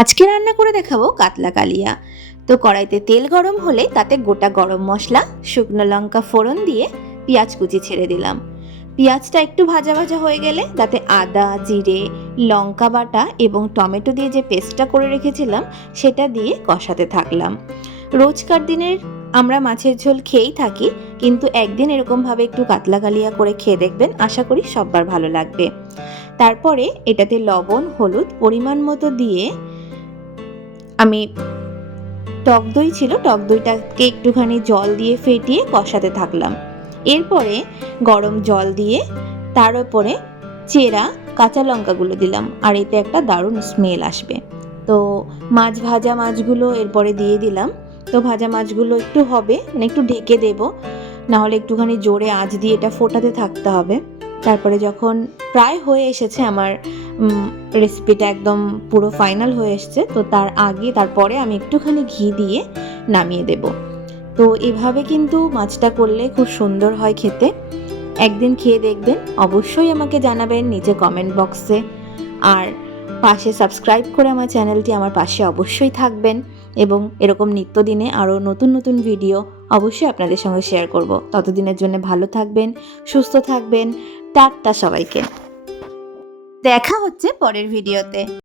আজকে রান্না করে দেখাবো কাতলা কালিয়া। তো কড়াইতে তেল গরম হলে তাতে গোটা গরম মশলা, শুকনো লঙ্কা ফোড়ন দিয়ে পেঁয়াজ কুচি ছেড়ে দিলাম। পেঁয়াজটা একটু ভাজা ভাজা হয়ে গেলে তাতে আদা, জিরে, লঙ্কা বাটা এবং টমেটো দিয়ে যে পেস্টটা করে রেখেছিলাম সেটা দিয়ে কষাতে থাকলাম। রোজকার দিনের আমরা মাছের ঝোল খেয়েই থাকি, কিন্তু একদিন এরকমভাবে একটু কাতলা কালিয়া করে খেয়ে দেখবেন, আশা করি সবার ভালো লাগবে। তারপরে এটাতে লবণ, হলুদ পরিমাণ মতো দিয়ে আমি টক দই ছিল, টক দইটাকে একটুখানি জল দিয়ে ফেটিয়ে কষাতে থাকলাম। এরপরে গরম জল দিয়ে তার উপরে চেরা কাঁচা লঙ্কাগুলো দিলাম, আর এতে একটা দারুণ স্মেল আসবে। তো ভাজা মাছগুলো এরপরে দিয়ে দিলাম। তো ভাজা মাছগুলো একটু হবে, মানে একটু ঢেকে দেব, নাহলে একটুখানি জোরে আঁচ দিয়ে এটা ফোটাতে থাকতে হবে। তারপরে যখন প্রায় হয়ে এসেছে আমার রেসিপিটা, একদম পুরো ফাইনাল হয়ে এসছে, তো তারপরে আমি একটুখানি ঘি দিয়ে নামিয়ে দেব। তো এভাবে কিন্তু মাছটা করলে খুব সুন্দর হয় খেতে। একদিন খেয়ে দেখবেন, অবশ্যই আমাকে জানাবেন নিচে কমেন্ট বক্সে। আর পাশে সাবস্ক্রাইব করে আমার চ্যানেলটি আমার পাশে অবশ্যই থাকবেন, এবং এরকম নিত্যদিনে আরও নতুন নতুন ভিডিও অবশ্যই আপনাদের সঙ্গে শেয়ার করব। ততদিনের জন্য ভালো থাকবেন, সুস্থ থাকবেন। টাটা সবাইকে, দেখা হচ্ছে পরের ভিডিওতে।